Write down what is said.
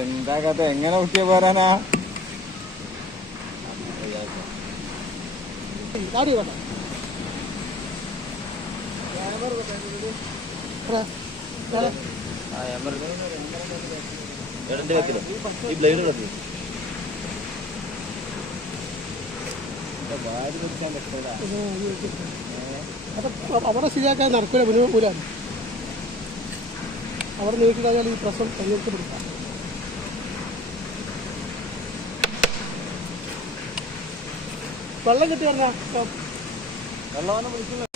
എന്താ കഥ? എങ്ങനെ ഊട്ടിയ പോരാനാ? അവിടെ ശരിയാക്കാൻ നടക്കില്ല, മൂലമാണ് അവിടെ നീക്കിക്കഴിഞ്ഞാൽ ഈ പ്രശ്നം പരിഹരിച്ച് പിടിക്കാം. വെള്ളം കിട്ടി പറഞ്ഞാൽ വെള്ളം വിളിക്കുന്നത്